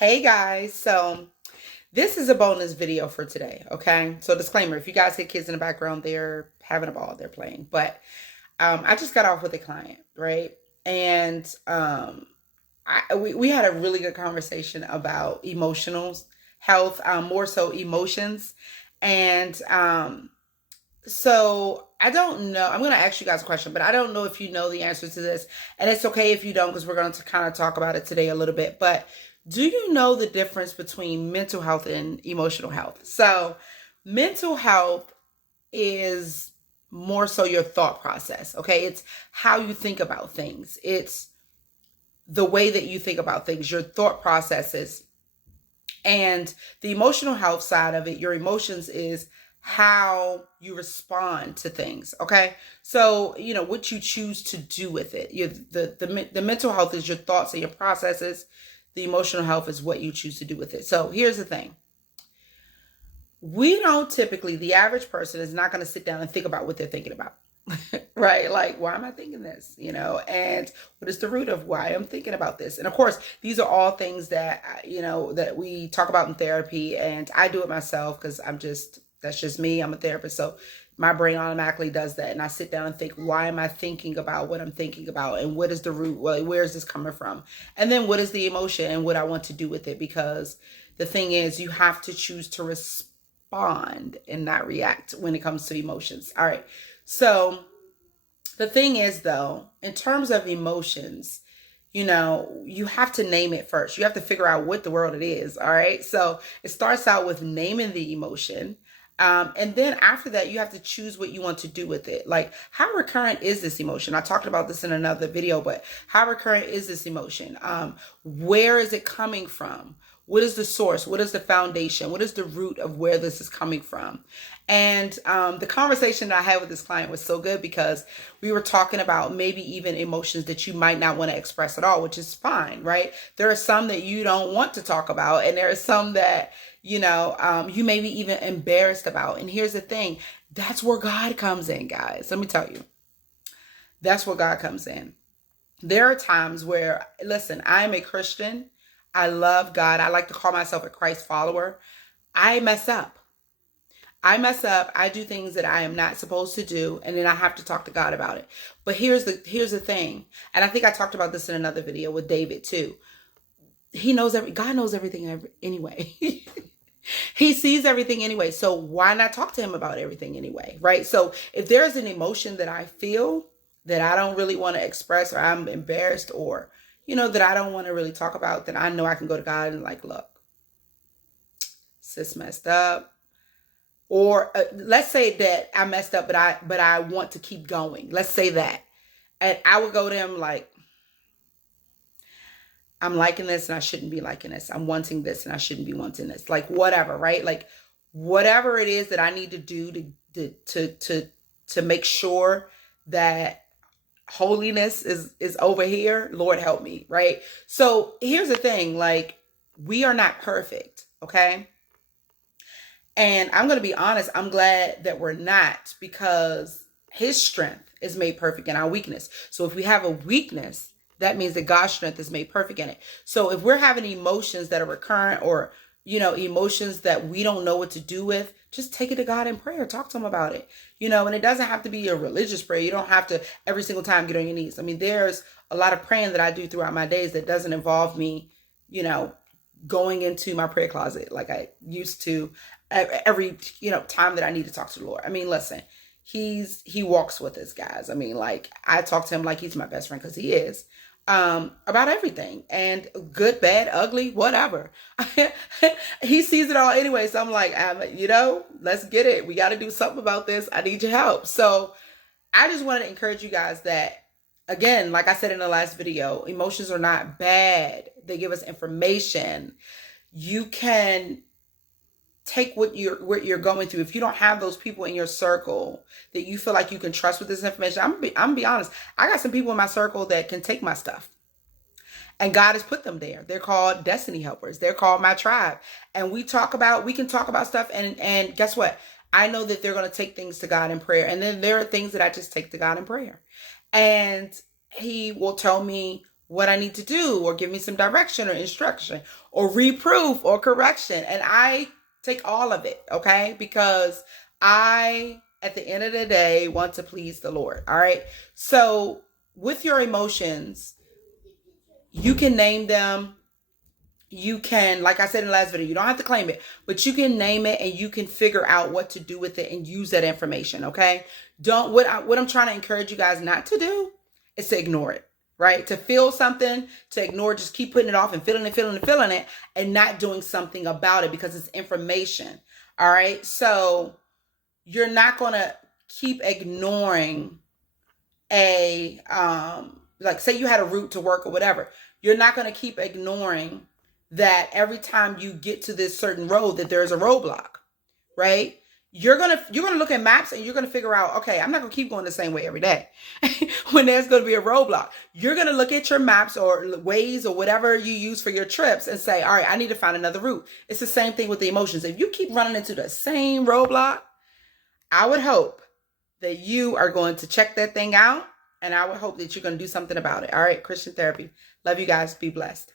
Hey guys, so this is a bonus video for today, okay? So disclaimer, if you guys hear kids in the background, they're having a ball, they're playing. But I just got off with a client, right? And we had a really good conversation about emotional health, more so emotions. And so I don't know. I'm going to ask you guys a question, but I don't know if you know the answer to this. And it's okay if you don't, because we're going to kind of talk about it today a little bit. But do you know the difference between mental health and emotional health? So mental health is more so your thought process. Okay. It's how you think about things. It's the way that you think about things, your thought processes. And the emotional health side of it, your emotions is how you respond to things. Okay. So, what you choose to do with it. The mental health is your thoughts and your processes. The emotional health is what you choose to do with it. So here's the thing. We don't typically, the average person is not going to sit down and think about what they're thinking about. Right? Like, why am I thinking this? And what is the root of why I'm thinking about this? And of course, these are all things that, that we talk about in therapy, and I do it myself because that's just me. I'm a therapist. So my brain automatically does that. And I sit down and think, why am I thinking about what I'm thinking about? And what is the root? Well, where is this coming from? And then what is the emotion and what I want to do with it? Because the thing is, you have to choose to respond and not react when it comes to emotions. All right. So the thing is, though, in terms of emotions, you have to name it first. You have to figure out what the world it is. All right. So it starts out with naming the emotion. And then after that, you have to choose what you want to do with it. Like, how recurrent is this emotion? I talked about this in another video, but how recurrent is this emotion? Where is it coming from? What is the source? What is the foundation? What is the root of where this is coming from? And the conversation that I had with this client was so good because we were talking about maybe even emotions that you might not want to express at all, which is fine, right? There are some that you don't want to talk about, and there are some that, you may be even embarrassed about. And here's the thing. That's where God comes in, guys. Let me tell you. That's where God comes in. There are times where, listen, I am a Christian. I love God. I like to call myself a Christ follower. I mess up. I do things that I am not supposed to do, and then I have to talk to God about it. But here's the thing. And I think I talked about this in another video with David too. God knows everything anyway. He sees everything anyway. So why not talk to him about everything anyway? Right? So if there's an emotion that I feel that I don't really want to express, or I'm embarrassed, or that I don't want to really talk about, then I know I can go to God and like, look, sis messed up. Or let's say that I messed up, but I want to keep going. Let's say that. And I would go to him like, I'm liking this and I shouldn't be liking this. I'm wanting this and I shouldn't be wanting this. Like whatever, right? Like whatever it is that I need to do to make sure that holiness is over here. Lord help me, right? So here's the thing, like we are not perfect, okay? And I'm going to be honest, I'm glad that we're not, because his strength is made perfect in our weakness. So if we have a weakness, that means that God's strength is made perfect in it. So if we're having emotions that are recurrent, or, emotions that we don't know what to do with, just take it to God in prayer. Talk to him about it, and it doesn't have to be a religious prayer. You don't have to every single time get on your knees. I mean, there's a lot of praying that I do throughout my days that doesn't involve me, going into my prayer closet like I used to every, time that I need to talk to the Lord. I mean, listen, he walks with us, guys. I mean, like I talk to him like he's my best friend, because he is, about everything, and good, bad, ugly, whatever. He sees it all anyway. So I'm like, let's get it. We got to do something about this. I need your help. So I just wanted to encourage you guys that, again, like I said in the last video, emotions are not bad. They give us information. You can take what you're going through. If you don't have those people in your circle that you feel like you can trust with this information, I'm gonna be honest. I got some people in my circle that can take my stuff, and God has put them there. They're called destiny helpers. They're called my tribe, and we can talk about stuff. And guess what? I know that they're gonna take things to God in prayer, and then there are things that I just take to God in prayer, and He will tell me what I need to do, or give me some direction or instruction or reproof or correction. And I take all of it, okay? Because I, at the end of the day, want to please the Lord, all right? So with your emotions, you can name them. You can, like I said in the last video, you don't have to claim it, but you can name it and you can figure out what to do with it and use that information, okay? What I'm trying to encourage you guys not to do is to ignore it, right? To feel something, to ignore, just keep putting it off and feeling it and not doing something about it because it's information, all right? So you're not going to keep ignoring like say you had a route to work or whatever. You're not going to keep ignoring that every time you get to this certain road that there's a roadblock, right? You're going to look at maps and you're going to figure out, okay, I'm not going to keep going the same way every day when there's going to be a roadblock. You're going to look at your maps or Waze or whatever you use for your trips and say, all right, I need to find another route. It's the same thing with the emotions. If you keep running into the same roadblock, I would hope that you are going to check that thing out, and I would hope that you're going to do something about it. All right, Christian Therapy. Love you guys. Be blessed.